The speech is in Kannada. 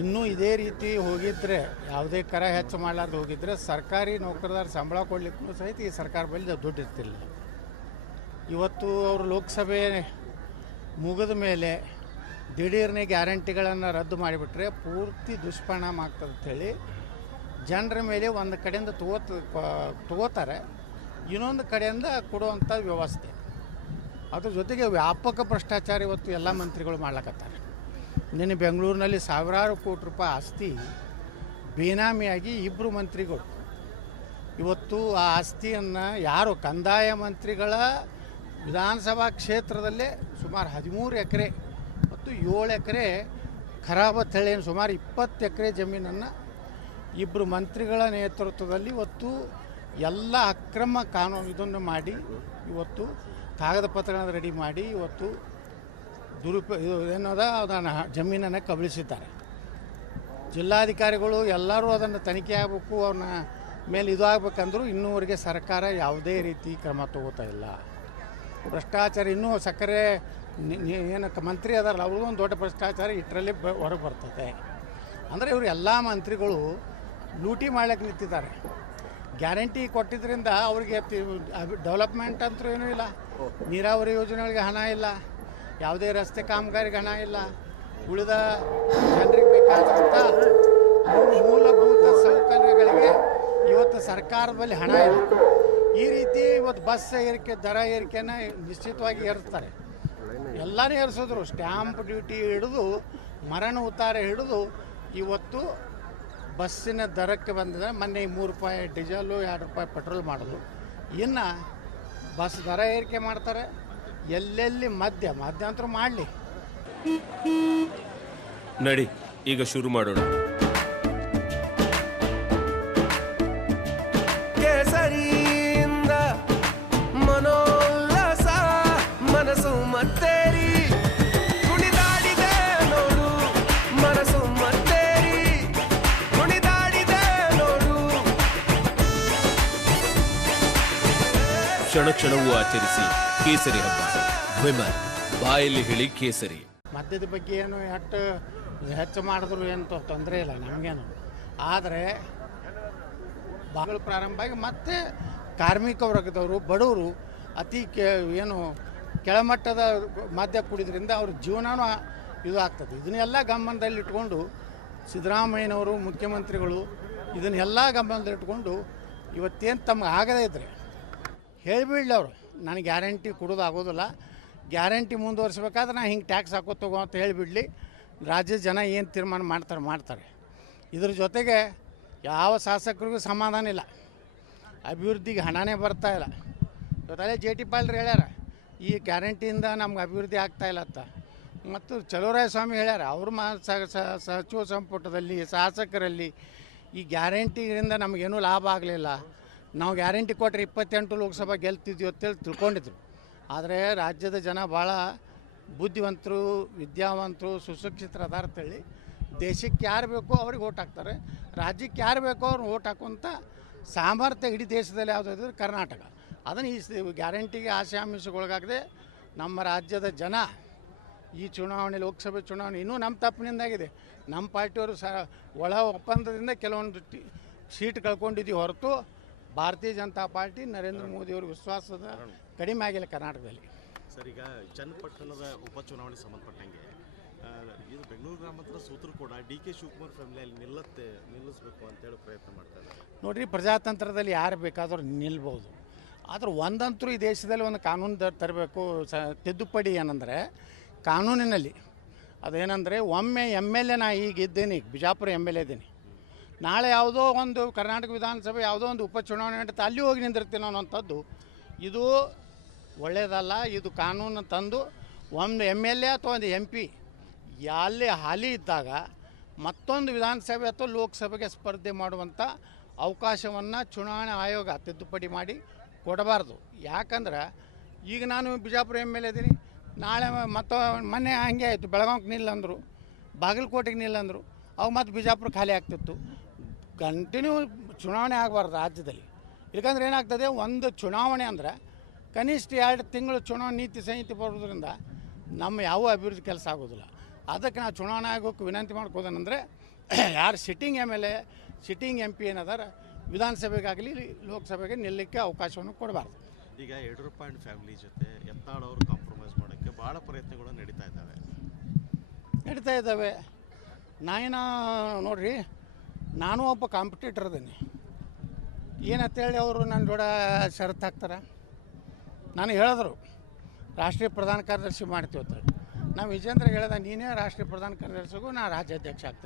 ಇನ್ನೂ ಇದೇ ರೀತಿ ಹೋಗಿದ್ದರೆ, ಯಾವುದೇ ಕರ ಹೆಚ್ಚು ಮಾಡಲಾರ್ದು ಹೋಗಿದ್ದರೆ ಸರ್ಕಾರಿ ನೌಕರದಾರ ಸಂಬಳ ಕೊಡಲಿಕ್ಕೂ ಸಹಿತ ಈ ಸರ್ಕಾರ ಬಳಿ ದುಡ್ಡು ಇರ್ತಿಲ್ಲ. ಇವತ್ತು ಅವರು ಲೋಕಸಭೆ ಮುಗಿದ ಮೇಲೆ ದಿಢೀರ್ನೆ ಗ್ಯಾರಂಟಿಗಳನ್ನು ರದ್ದು ಮಾಡಿಬಿಟ್ರೆ ಪೂರ್ತಿ ದುಷ್ಪರಿಣಾಮ ಆಗ್ತದೆ ಅಂಥೇಳಿ ಜನರ ಮೇಲೆ ಒಂದು ಕಡೆಯಿಂದ ತಗೋತಾರೆ, ಇನ್ನೊಂದು ಕಡೆಯಿಂದ ಕೊಡುವಂಥ ವ್ಯವಸ್ಥೆ. ಅದ್ರ ಜೊತೆಗೆ ವ್ಯಾಪಕ ಭ್ರಷ್ಟಾಚಾರ ಇವತ್ತು ಎಲ್ಲ ಮಂತ್ರಿಗಳು ಮಾಡ್ಲಕತ್ತಾರೆ. ನಿನ್ನೆ ಬೆಂಗಳೂರಿನಲ್ಲಿ ಸಾವಿರಾರು ಕೋಟಿ ರೂಪಾಯಿ ಆಸ್ತಿ ಬೇನಾಮಿಯಾಗಿ ಇಬ್ಬರು ಮಂತ್ರಿಗಳು ಇವತ್ತು ಆ ಆಸ್ತಿಯನ್ನು ಯಾರು ಕಂದಾಯ ಮಂತ್ರಿಗಳ ವಿಧಾನಸಭಾ ಕ್ಷೇತ್ರದಲ್ಲೇ ಸುಮಾರು 13 ಎಕರೆ ಮತ್ತು 7 ಎಕರೆ ಖರಾಬ ತಳಿ ಸುಮಾರು 20 ಎಕರೆ ಜಮೀನನ್ನು ಇಬ್ಬರು ಮಂತ್ರಿಗಳ ನೇತೃತ್ವದಲ್ಲಿ ಇವತ್ತು ಎಲ್ಲ ಅಕ್ರಮ ಕಾನೂನು ಇದನ್ನು ಮಾಡಿ ಇವತ್ತು ಕಾಗದ ಪತ್ರಗಳನ್ನು ರೆಡಿ ಮಾಡಿ ಇವತ್ತು ಏನದ ಅದನ್ನು ಜಮೀನನ್ನು ಕಬಳಿಸಿದ್ದಾರೆ. ಜಿಲ್ಲಾಧಿಕಾರಿಗಳು ಎಲ್ಲರೂ ಅದನ್ನು ತನಿಖೆ ಆಗಬೇಕು, ಅವ್ರನ್ನ ಮೇಲೆ ಇದು ಆಗಬೇಕಂದ್ರೂ ಇನ್ನೂವರೆಗೆ ಸರ್ಕಾರ ಯಾವುದೇ ರೀತಿ ಕ್ರಮ ತಗೋತಾ ಇಲ್ಲ. ಭ್ರಷ್ಟಾಚಾರ ಇನ್ನೂ ಸಕ್ಕರೆ ಏನು ಮಂತ್ರಿ ಅದಾರಲ್ಲ ಅವ್ರಿಗೂ ಒಂದು ದೊಡ್ಡ ಭ್ರಷ್ಟಾಚಾರ ಇಟ್ಟರಲ್ಲಿ ಹೊರಗೆ ಬರ್ತದೆ. ಅಂದರೆ ಇವರು ಎಲ್ಲ ಮಂತ್ರಿಗಳು ಲೂಟಿ ಮಾಡ್ಲಿಕ್ಕೆ ನಿಂತಿದ್ದಾರೆ. ಗ್ಯಾರಂಟಿ ಕೊಟ್ಟಿದ್ದರಿಂದ ಅವ್ರಿಗೆ ಡೆವಲಪ್ಮೆಂಟ್ ಅಂತೂ ಏನೂ ಇಲ್ಲ, ನೀರಾವರಿ ಯೋಜನೆಗಳಿಗೆ ಹಣ ಇಲ್ಲ, ಯಾವುದೇ ರಸ್ತೆ ಕಾಮಗಾರಿಗೆ ಹಣ ಇಲ್ಲ, ಉಳಿದ ಜನರಿಗೆ ಬೇಕಾದಂಥ ಮೂಲಭೂತ ಸೌಕರ್ಯಗಳಿಗೆ ಇವತ್ತು ಸರ್ಕಾರದಲ್ಲಿ ಹಣ ಇಲ್ಲ. ಈ ರೀತಿ ಇವತ್ತು ಬಸ್ ಏರಿಕೆ ದರ ಏರಿಕೆನ ನಿಶ್ಚಿತವಾಗಿ ಏರಿಸ್ತಾರೆ. ಎಲ್ಲರೂ ಏರಿಸಿದ್ರು, ಸ್ಟ್ಯಾಂಪ್ ಡ್ಯೂಟಿ ಹಿಡಿದು ಮರಣ ಉತ್ತಾರ ಹಿಡಿದು ಇವತ್ತು ಬಸ್ಸಿನ ದರಕ್ಕೆ ಬಂದಿದೆ. ಮೊನ್ನೆ 3 ರೂಪಾಯಿ ಡೀಸೆಲು 2 ರೂಪಾಯಿ ಪೆಟ್ರೋಲ್ ಮಾಡಿದ್ರು. ಇನ್ನು ಬಸ್ ದರ ಏರಿಕೆ ಮಾಡ್ತಾರೆ. ಎಲ್ಲೆಲ್ಲಿ ಮಧ್ಯಂತರ ಮಾಡಲಿ. ನಡಿ ಈಗ ಶುರು ಮಾಡೋಣ. ಕೇಸರಿಯಿಂದ ಮನೋಲ್ಲಾಸ ಮನಸ್ಸು ಮತ್ತೇರಿ ಕುಣಿದಾಡಿದೆ ನೋಡು, ಮನಸ್ಸು ಮತ್ತೇರಿ ಕುಣಿದಾಡಿದೆ ನೋಡು. ಕ್ಷಣ ಕ್ಷಣವೂ ಆಚರಿಸಿ ಕೇಸರಿ ಹಬ್ಬ. ವಿಮಲ್ ಬಾಯಲ್ಲಿ ಹೇಳಿ ಕೇಸರಿ. ಮದ್ಯದ ಬಗ್ಗೆ ಏನು ಹೆಚ್ಚು ಮಾಡಿದ್ರು ಏನು ತೊಂದರೆ ಇಲ್ಲ ನಮಗೇನು. ಆದರೆ ಬಾಗಿಲು ಪ್ರಾರಂಭ ಆಗಿ ಮತ್ತೆ ಕಾರ್ಮಿಕ ವರ್ಗದವರು, ಬಡವರು, ಅತಿ ಏನು ಕೆಳಮಟ್ಟದ ಮದ್ಯ ಕುಡಿದ್ರಿಂದ ಅವ್ರ ಜೀವನವೂ ಇದು ಆಗ್ತದೆ. ಇದನ್ನೆಲ್ಲ ಗಮನದಲ್ಲಿಟ್ಕೊಂಡು ಸಿದ್ದರಾಮಯ್ಯನವರು ಮುಖ್ಯಮಂತ್ರಿಗಳು ಇದನ್ನೆಲ್ಲ ಗಮನದಲ್ಲಿಟ್ಕೊಂಡು ಇವತ್ತೇನು ತಮಗೆ ಆಗದೇ ಇದ್ದರೆ ಹೇಳಿಬಿಡಲಿ ಅವರು, ನನಗೆ ಗ್ಯಾರಂಟಿ ಕೊಡೋದಾಗೋದಿಲ್ಲ, ಗ್ಯಾರಂಟಿ ಮುಂದುವರಿಸ್ಬೇಕಾದ್ರೆ ನಾನು ಹಿಂಗೆ ಟ್ಯಾಕ್ಸ್ ಹಾಕೋ ತಗೋ ಅಂತ ಹೇಳಿಬಿಡಲಿ. ರಾಜ್ಯದ ಜನ ಏನು ತೀರ್ಮಾನ ಮಾಡ್ತಾರೆ. ಇದ್ರ ಜೊತೆಗೆ ಯಾವ ಶಾಸಕರಿಗೂ ಸಮಾಧಾನ ಇಲ್ಲ, ಅಭಿವೃದ್ಧಿಗೆ ಹಣನೇ ಬರ್ತಾಯಿಲ್ಲ. ಇವತ್ತಲ್ಲೇ ಜೆ ಟಿ ಪಾಲ್ರು ಹೇಳ್ಯಾರ ಈ ಗ್ಯಾರಂಟಿಯಿಂದ ನಮ್ಗೆ ಅಭಿವೃದ್ಧಿ ಆಗ್ತಾಯಿಲ್ಲ ಅಂತ. ಮತ್ತು ಚಲುವರಾಯ ಸ್ವಾಮಿ ಹೇಳ್ಯಾರ ಅವರು ಸಚಿವ ಸಂಪುಟದಲ್ಲಿ ಶಾಸಕರಲ್ಲಿ ಈ ಗ್ಯಾರಂಟಿಯಿಂದ ನಮಗೇನೂ ಲಾಭ ಆಗಲಿಲ್ಲ, ನಾವು ಗ್ಯಾರಂಟಿ ಕೊಟ್ಟರೆ 28 ಲೋಕಸಭಾ ಗೆಲ್ತಿದ್ವಿ ಅಂತೇಳಿ ತಿಳ್ಕೊಂಡಿದ್ರು. ಆದರೆ ರಾಜ್ಯದ ಜನ ಭಾಳ ಬುದ್ಧಿವಂತರು, ವಿದ್ಯಾವಂತರು, ಸುಶಿಕ್ಷಿತರು ಅದಾರ ಅಂತೇಳಿ ದೇಶಕ್ಕೆ ಯಾರು ಬೇಕೋ ಅವ್ರಿಗೆ ಓಟ್ ಹಾಕ್ತಾರೆ, ರಾಜ್ಯಕ್ಕೆ ಯಾರು ಬೇಕೋ ಅವ್ರು ಓಟ್ ಹಾಕುವಂಥ ಸಾಮರ್ಥ್ಯ ಇಡೀ ದೇಶದಲ್ಲಿ ಯಾವುದಾದ್ರೆ ಕರ್ನಾಟಕ. ಅದನ್ನು ಈ ಗ್ಯಾರಂಟಿಗೆ ಆಸೆ ಆಮಿಷಗೊಳಗಾಗದೆ ನಮ್ಮ ರಾಜ್ಯದ ಜನ ಈ ಚುನಾವಣೆ, ಲೋಕಸಭೆ ಚುನಾವಣೆ ಇನ್ನೂ ನಮ್ಮ ತಪ್ಪಿನಿಂದಾಗಿದೆ. ನಮ್ಮ ಪಾರ್ಟಿಯವರು ಒಳ ಒಪ್ಪಂದದಿಂದ ಕೆಲವೊಂದು ಸೀಟ್ ಕಳ್ಕೊಂಡಿದ್ದೀವಿ ಹೊರತು ಭಾರತೀಯ ಜನತಾ ಪಾರ್ಟಿ ನರೇಂದ್ರ ಮೋದಿಯವರು ವಿಶ್ವಾಸದ ಕಡಿಮೆ ಆಗಿಲ್ಲ ಕರ್ನಾಟಕದಲ್ಲಿ. ಸರ್, ಈಗ ಚನ್ನಪಟ್ಟಣದ ಉಪಚುನಾವಣೆ ಸಂಬಂಧಪಟ್ಟಂಗೆ ಇದು ಬೆಂಗಳೂರು ಗ್ರಾಮಾಂತರ ಸೂತ್ರ ಕೂಡ ಡಿ.ಕೆ. ಶಿವಕುಮಾರ್ ಫ್ಯಾಮಿಲಿ ಅಲ್ಲಿ ನಿಲ್ಲಿಸಬೇಕು ಅಂತೇಳಿ ಪ್ರಯತ್ನ ಮಾಡ್ತಾರೆ. ನೋಡಿರಿ, ಪ್ರಜಾತಂತ್ರದಲ್ಲಿ ಯಾರು ಬೇಕಾದರೂ ನಿಲ್ಬೋದು. ಆದ್ರೆ ಒಂದಂತರೂ ಈ ದೇಶದಲ್ಲಿ ಒಂದು ಕಾನೂನು ತರಬೇಕು. ತಿದ್ದುಪಡಿ ಏನಂದರೆ ಕಾನೂನಿನಲ್ಲಿ ಅದೇನೆಂದರೆ, ಒಮ್ಮೆ MLA ನಾ ಈಗ ಇದ್ದೇನೆ, ಬಿಜಾಪುರ MLA ಇದ್ದೀನಿ, ನಾಳೆ ಯಾವುದೋ ಒಂದು ಕರ್ನಾಟಕ ವಿಧಾನಸಭೆ ಯಾವುದೋ ಒಂದು ಉಪಚುನಾವಣೆ ನಡೀತಾ ಅಲ್ಲಿ ಹೋಗಿ ನಿಂದಿರ್ತೀನಿ ಅನ್ನೋಂಥದ್ದು ಇದು ಒಳ್ಳೆಯದಲ್ಲ. ಇದು ಕಾನೂನು ತಂದು ಒಂದು MLA ಅಥವಾ ಒಂದು MP ಅಲ್ಲಿ ಹಾಲಿ ಇದ್ದಾಗ ಮತ್ತೊಂದು ವಿಧಾನಸಭೆ ಅಥವಾ ಲೋಕಸಭೆಗೆ ಸ್ಪರ್ಧೆ ಮಾಡುವಂಥ ಅವಕಾಶವನ್ನು ಚುನಾವಣಾ ಆಯೋಗ ತಿದ್ದುಪಡಿ ಮಾಡಿ ಕೊಡಬಾರ್ದು. ಯಾಕಂದ್ರೆ ಈಗ ನಾನು ಬಿಜಾಪುರ MLA ಇದ್ದೀನಿ, ನಾಳೆ ಮೊನ್ನೆ ಹಂಗೆ ಆಯಿತು, ಬೆಳಗಾವಿಗೆ ನಿಲ್ಲಂದರು, ಬಾಗಲಕೋಟೆಗೆ ನಿಲ್ಲಂದರು, ಅವಾಗ ಮತ್ತು ಬಿಜಾಪುರ ಖಾಲಿ ಆಗ್ತಿತ್ತು. ಕಂಟಿನ್ಯೂ ಚುನಾವಣೆ ಆಗಬಾರ್ದು ರಾಜ್ಯದಲ್ಲಿ. ಯಾಕಂದ್ರೆ ಏನಾಗ್ತದೆ, ಒಂದು ಚುನಾವಣೆ ಅಂದರೆ ಕನಿಷ್ಠ 2 ತಿಂಗಳು ಚುನಾವಣೆ ನೀತಿ ಸಂಹಿತೆ ಬರೋದ್ರಿಂದ ನಮ್ಮ ಯಾವ ಅಭಿವೃದ್ಧಿ ಕೆಲಸ ಆಗೋದಿಲ್ಲ. ಅದಕ್ಕೆ ನಾವು ಚುನಾವಣಾ ಆಯೋಗಕ್ಕೆ ವಿನಂತಿ ಮಾಡ್ಕೋದೇನೆಂದರೆ ಯಾರು ಸಿಟ್ಟಿಂಗ್ MLA ಸಿಟ್ಟಿಂಗ್ MP ಏನದಾರ ವಿಧಾನಸಭೆಗಾಗಲಿ ಲೋಕಸಭೆಗೆ ನಿಲ್ಲಕ್ಕೆ ಅವಕಾಶವನ್ನು ಕೊಡಬಾರ್ದು. ಈಗ ಯಡಿಯೂರಪ್ಪ ಆ್ಯಂಡ್ ಫ್ಯಾಮಿಲಿ ಜೊತೆ ಯತ್ನಾಳ್ ಅವರು ಕಾಂಪ್ರಮೈಸ್ ಮಾಡೋಕ್ಕೆ ಭಾಳ ಪ್ರಯತ್ನಗಳು ನಡೀತಾ ಇದ್ದಾವೆ. ನಾಯಿನ ನೋಡ್ರಿ, ನಾನು ಒಬ್ಬ ಕಾಂಪಿಟೇಟರ್ ಅದೇನೆ. ಏನಂತೇಳಿ ಅವರು ನನ್ನ ಜೋಡ ಷರತ್ತು ಹಾಕ್ತಾರೆ. ನನಗೆ ಹೇಳಿದ್ರು ರಾಷ್ಟ್ರೀಯ ಪ್ರಧಾನ ಕಾರ್ಯದರ್ಶಿ ಮಾಡ್ತೀವಿ ಅಂತ. ನಾವು ವಿಜೇಂದ್ರ ಹೇಳಿದ, ನೀನೇ ರಾಷ್ಟ್ರೀಯ ಪ್ರಧಾನ ಕಾರ್ಯದರ್ಶಿಗೂ ನಾ ರಾಜ್ಯಾಧ್ಯಕ್ಷ ಆಗ್ತೀನಿ.